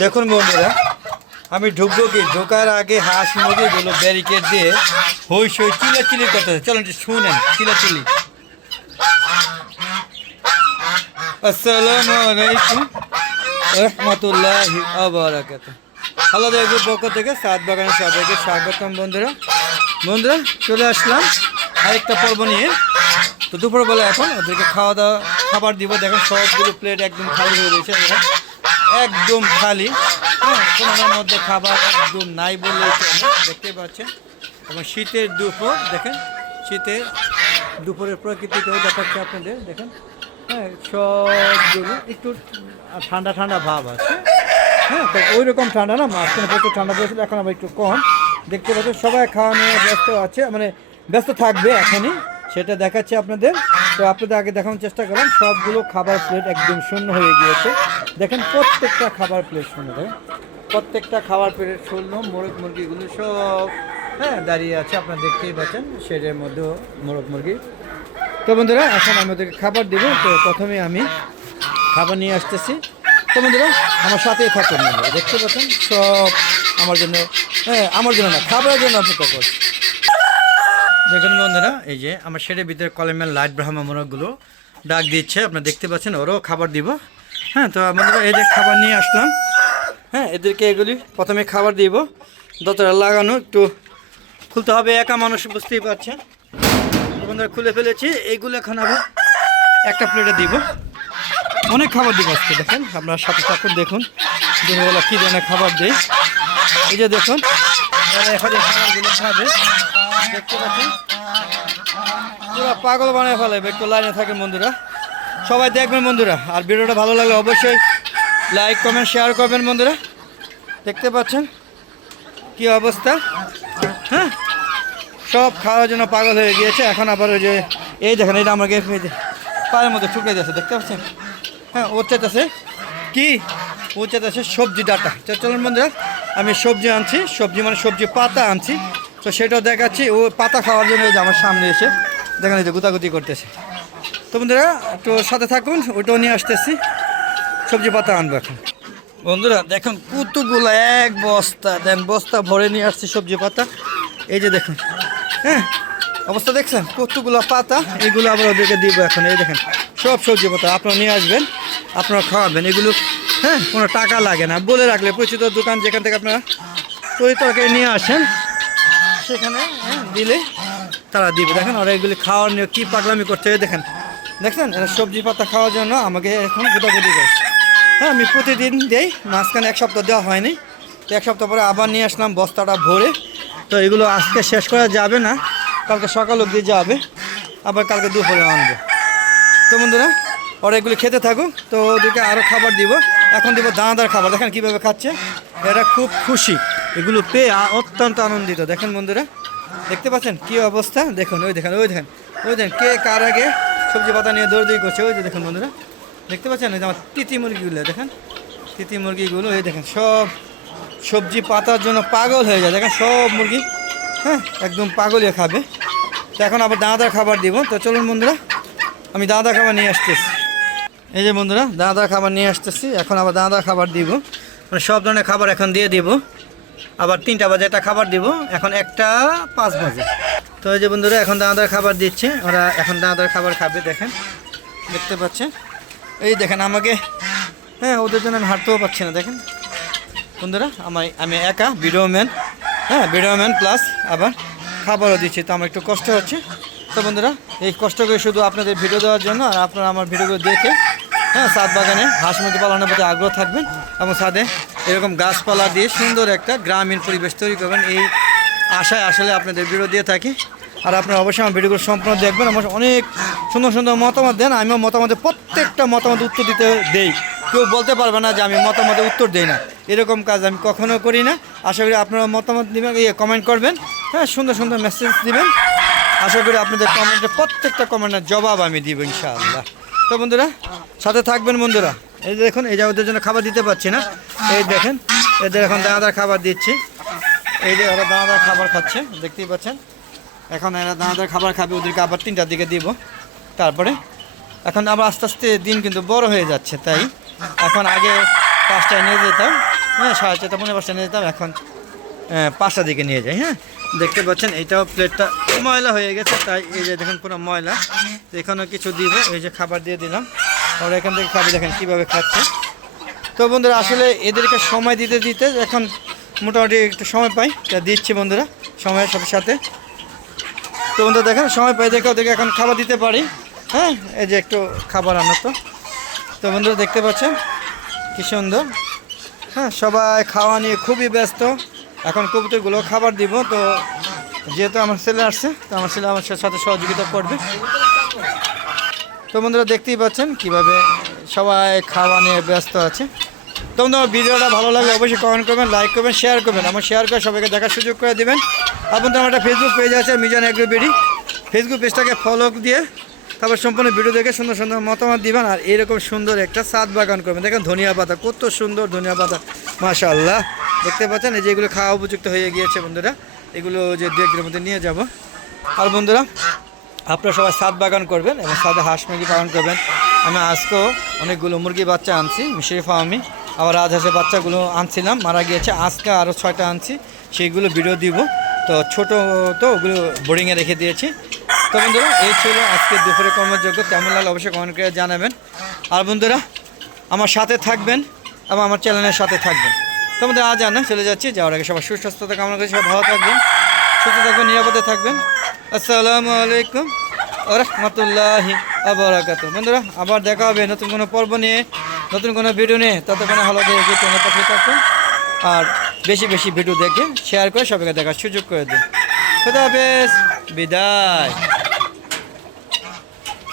দেখুন বন্ধুরা, আমি ঢুকবো কি ঢোকার আগে হাঁস মুরগিগুলো ব্যারিকেড দিয়ে হই সই চিলাচিলি করতেছে। চলুন একটু শুনেন চিলাচিলি। আসসালামু আলাইকুম রহমতুল্লাহি ওয়া বারাকাতুহু। হ্যালো দেবীর পক্ষ থেকে সাত বাগানের সবাইকে স্বাগতম বন্ধুরা। বন্ধুরা চলে আসলাম আরেকটা পর্ব নিয়ে। তো দুপুরবেলা এখন ওদেরকে খাওয়া দাওয়া খাবার দিব। দেখেন সবগুলো প্লেট একদম খালি হয়ে রয়েছে, একদম খালি। হ্যাঁ, কোনোটার মধ্যে খাবার একদম নাই বললেই চলে। দেখতে পাচ্ছেন এবং শীতের দুপুর দেখেন, শীতের দুপুরের প্রকৃতিতেও দেখাচ্ছে আপনাদের। দেখেন হ্যাঁ, সবগুলো একটু ঠান্ডা ঠান্ডা ভাব আছে। হ্যাঁ, তো ওই রকম ঠান্ডা না, মাঝখানে প্রচুর ঠান্ডা পড়েছিল, এখন আবার একটু কম। দেখতে পাচ্ছেন সবাই খাওয়া নিয়ে ব্যস্ত আছে, মানে ব্যস্ত থাকবে এখনই, সেটা দেখাচ্ছে আপনাদের। তো আপনাদের আগে দেখানোর চেষ্টা করলাম। সবগুলো খাবার প্লেট একদম শূন্য হয়ে গিয়েছে। দেখেন প্রত্যেকটা খাবার প্লেট শূন্য, দেখেন প্রত্যেকটা খাবার প্লেট শূন্য। মোরগ মুরগিগুলো সব হ্যাঁ দাঁড়িয়ে আছে, আপনারা দেখতেই পাচ্ছেন শেডের মধ্যেও মোরগ মুরগি। তো বন্ধুরা এখন আমি ওদেরকে খাবার দেব। তো প্রথমে আমি খাবার নিয়ে আসতেছি। তো বন্ধুরা আমার সাথেই থাকুন। বন্ধুরা দেখতে পাচ্ছেন সব আমার জন্য, হ্যাঁ আমার জন্য না, খাবারের জন্য অপেক্ষা করছি। দেখুন বন্ধুরা, এই যে আমার শেডের ভিতরে কলমের লাইট ব্রাহ্মা মোরগগুলো ডাক দিচ্ছে, আপনারা দেখতে পাচ্ছেন, ওরাও খাবার দিব। হ্যাঁ, তো বন্ধুরা এই যে খাবার নিয়ে আসলাম। হ্যাঁ, এদেরকে এগুলি প্রথমে খাবার দিব। দরজাটা লাগানো, একটু খুলতে হবে, একা মানুষ বুঝতেই পারছেন। বন্ধুরা খুলে ফেলেছি। এইগুলো এখন আবার একটা প্লেটে দিব। অনেক খাবার দিব আজকে। দেখেন আপনার সাথে থাকুন, দেখুন দুপুরবেলা কী ধরনের খাবার দেয়। এই যে দেখুন এরা এখানে খাবারগুলো খাবে, দেখতে পাচ্ছেন পুরো পাগল বানিয়ে ফেলে। একটু লাইনে থাকেন বন্ধুরা, সবাই দেখবেন বন্ধুরা। আর ভিডিওটা ভালো লাগলে অবশ্যই লাইক কমেন্ট শেয়ার করবেন বন্ধুরা। দেখতে পাচ্ছেন কি অবস্থা। হ্যাঁ, সব খাওয়ার জন্য পাগল হয়ে গিয়েছে। এখন আবার ওই যে এই দেখেন, এটা আমাকে পায়ের মধ্যে ঠুকরে যাচ্ছে, দেখতে পাচ্ছেন। হ্যাঁ, ও চাইতেছে কি, ও চাইতেছে সবজি ডাটা। তো চলুন বন্ধুরা, আমি সবজি আনছি, সবজি মানে সবজি পাতা আনছি। তো সেটাও দেখাচ্ছি। ও পাতা খাওয়ার জন্য এই যে আমার সামনে এসে দেখেন এই যে গুতাগুতি করতেছে। তো বন্ধুরা একটু সাথে থাকুন, ওটাও নিয়ে আসতেছি। সবজি পাতা আনবো এখন। বন্ধুরা দেখুন কতগুলো, এক বস্তা দেন বস্তা ভরে নিয়ে আসছি সবজি পাতা। এই যে দেখুন, হ্যাঁ অবস্থা দেখছেন কতগুলো পাতা। এগুলো আবার ওদেরকে দিব এখন। এই দেখেন সব সবজি পাতা আপনারা নিয়ে আসবেন, আপনারা খাওয়াবেন এগুলো। হ্যাঁ, কোনো টাকা লাগে না, বলে রাখলে পরিচিত দোকান যেখান থেকে আপনারা তরি তরকারি নিয়ে আসেন সেখানে দিলে তারা দিবে। দেখেন ওরা এগুলি খাওয়ার নিয়ে কী পাগলামি করছে। দেখেন দেখছেন এরা সবজি পাতা খাওয়ার জন্য আমাকে এখন গোটাগুটি করে। হ্যাঁ, আমি প্রতিদিন দেই, মাঝখানে এক সপ্তাহ দেওয়া হয়নি। তো এক সপ্তাহ পরে আবার নিয়ে আসলাম বস্তাটা ভরে। তো এগুলো আজকে শেষ করা যাবে না, কালকে সকাল অবধি যাবে, আবার কালকে দুপুরে আনবো। তো বন্ধুরা ওরা এগুলি খেতে থাকুক। তো ওদেরকে আরও খাবার দিব। এখন দিব দানাদার খাবার। দেখেন কীভাবে খাচ্ছে, এরা খুব খুশি, এগুলো পেয়ে অত্যন্ত আনন্দিত। দেখেন বন্ধুরা দেখতে পাচ্ছেন কী অবস্থা। দেখুন ওই দেখেন, ওই দেখেন, ওই দেখেন কে কার আগে সবজি পাতা নিয়ে দৌড়দৌড়ি করছে। ওই যে দেখুন বন্ধুরা দেখতে পাচ্ছেন, ওই যে আমার তিতি মুরগিগুলো দেখেন, তিতি মুরগিগুলো এই দেখেন সব সবজি পাতার জন্য পাগল হয়ে যায়। দেখেন সব মুরগি হ্যাঁ একদম পাগলিয়ে খাবে। তো এখন আবার দানাদার খাবার দিব। তো চলুন বন্ধুরা আমি দানাদার খাবার নিয়ে আসতেছি। এই যে বন্ধুরা দানাদার খাবার নিয়ে আসতেছি। এখন আবার দানাদার খাবার দিব, মানে সব ধরনের খাবার এখন দিয়ে দিব। আবার 3টা বাজে একটা খাবার দিব, এখন 1:05 বাজে। তো এই যে বন্ধুরা এখন দানাদার খাবার দিচ্ছে, ওরা এখন দানাদার খাবার খাবে। দেখেন দেখতে পাচ্ছেন, এই দেখেন আমাকে, হ্যাঁ ওদের জন্য আমি হাঁটতেও পারছি না। দেখেন বন্ধুরা আমি একা ভিডিও ম্যান, হ্যাঁ ভিডিও ম্যান প্লাস আবার খাবারও দিচ্ছি, তো আমার একটু কষ্ট হচ্ছে। তো বন্ধুরা এই কষ্ট করে শুধু আপনাদের ভিডিও দেওয়ার জন্য, আর আপনারা আমার ভিডিওগুলো দেখে হ্যাঁ ছাদ বাগানে হাঁস মুরগি পালনের প্রতি আগ্রহ থাকবেন এবং ছাদে এরকম গাছপালা দিয়ে সুন্দর একটা গ্রামীণ পরিবেশ তৈরি করবেন, এই আশায় আসলে আপনাদের ভিডিও দিয়ে থাকি। আর আপনারা অবশ্যই আমার ভিডিওগুলো সম্পূর্ণ দেখবেন। আমার অনেক সুন্দর সুন্দর মতামত দেন, আমিও মতামতের প্রত্যেকটা মতামত উত্তর দিতে দেই। কেউ বলতে পারবে না যে আমি মতামতের উত্তর দিই না, এরকম কাজ আমি কখনো করি না। আশা করি আপনারা মতামত দিবেন, কমেন্ট করবেন, হ্যাঁ সুন্দর সুন্দর মেসেজ দিবেন। আশা করি আপনাদের কমেন্টের প্রত্যেকটা কমেন্টের জবাব আমি দিব ইনশাআল্লাহ। তো বন্ধুরা সাথে থাকবেন বন্ধুরা। এই দেখুন এই যে ওদের জন্য খাবার দিতে পারছি না, এই দেখেন এদের এখন দানাদার খাবার দিচ্ছি। এই যে ওরা দানাদার খাবার খাচ্ছে দেখতেই পাচ্ছেন। এখন এরা দানাদার খাবার খাবে, ওদেরকে আবার 3টার দিকে দিব। তারপরে এখন আবার আস্তে আস্তে দিন কিন্তু বড় হয়ে যাচ্ছে, তাই এখন আগে 5টায় নিয়ে যেতাম, হ্যাঁ 4:30 পৌনে 5টায় নিয়ে যেতাম, এখন 5টার দিকে নিয়ে যাই। হ্যাঁ দেখতে পাচ্ছেন এইটাও প্লেটটা ময়লা হয়ে গেছে, তাই এই যে দেখেন পুরো ময়লা। তো এখানেও কিছু দিব, এই যে খাবার দিয়ে দিলাম, ওরা এখান থেকে খাবে, দেখেন কীভাবে খাচ্ছে। তো বন্ধুরা আসলে এদেরকে সময় দিতে দিতে এখন মোটামুটি একটু সময় পাই, তা দিচ্ছি বন্ধুরা সময়ের সাথে সাথে। তো বন্ধুরা দেখেন সময় পাই দেখে ওদেরকে এখন খাবার দিতে পারি। হ্যাঁ এই যে একটু খাবার আনো তো। তো বন্ধুরা দেখতে পাচ্ছেন কী সুন্দর। হ্যাঁ সবাই খাওয়া নিয়ে খুবই ব্যস্ত, এখন কবুতরগুলো খাবার দিব। তো যেহেতু আমার ছেলে আসছে, তো আমার ছেলে আমার সাথে সহযোগিতা করবে। তো বন্ধুরা দেখতেই পাচ্ছেন কীভাবে সবাই খাওয়া নিয়ে ব্যস্ত আছে। তো বন্ধুরা ভিডিওটা ভালো লাগলে অবশ্যই কমেন্ট করবেন, লাইক করবেন, শেয়ার করবেন, আমার শেয়ার করে সবাইকে দেখার সুযোগ করে দেবেন। আর বন্ধুরা আমার একটা ফেসবুক পেজ আছে মিজান এগ্রো বিডি, ফেসবুক পেজটাকে ফলো দিয়ে তারপর সম্পূর্ণ ভিডিও দেখে সুন্দর সুন্দর মতামত দিবেন। আর এরকম সুন্দর একটা ছাদ বাগান করবেন। দেখেন ধনিয়া পাতা, কত সুন্দর ধনিয়া পাতা, মাশাআল্লাহ। দেখতে পাচ্ছেন এই যে এগুলো খাওয়া উপযুক্ত হয়ে গিয়েছে বন্ধুরা, এগুলো যে 2 একদিনের মধ্যে নিয়ে যাব। আর বন্ধুরা আপনারা সবাই ছাদ বাগান করবেন এবং ছাদে হাঁস মুরগি পালন করবেন। আমি আজকেও অনেকগুলো মুরগি বাচ্চা আনছি মিশরি ফার্মে, আবার রাজহাঁসের বাচ্চাগুলো আনছিলাম, মারা গিয়েছে। আজকে আরও 6টা আনছি, সেইগুলো ভিডিও দিব। তো ছোটো তো ওগুলো বোর্ডিংয়ে রেখে দিয়েছি। তো বন্ধুরা এই ছিল আজকে দুপুরে কর্মযোগ্য, কেমন লাগলো অবশ্যই কমেন্ট করে জানাবেন। আর বন্ধুরা আমার সাথে থাকবেন এবং আমার চ্যানেলের সাথে থাকবেন। তো বন্ধুরা আজ না চলে যাচ্ছি, যাওয়ার আগে সবার সুস্বাস্থ্যতা কামনা করি, সবাই ভালো থাকবেন, সুস্থ থাকবেন, নিরাপদে থাকবেন। আসসালামু আলাইকুম ওয়া রাহমাতুল্লাহি ওয়া বারাকাতুহু। বন্ধুরা আবার দেখা হবে নতুন কোনো পর্ব নিয়ে, নতুন কোনো ভিডিও নিয়ে। ততক্ষণে ভালো দেখে চ্যানেল পাঠিয়ে থাকুন আর বেশি বেশি ভিডিও দেখে শেয়ার করে সবাইকে দেখার সুযোগ করে দিন। খুদা হাফেজ, বিদায়।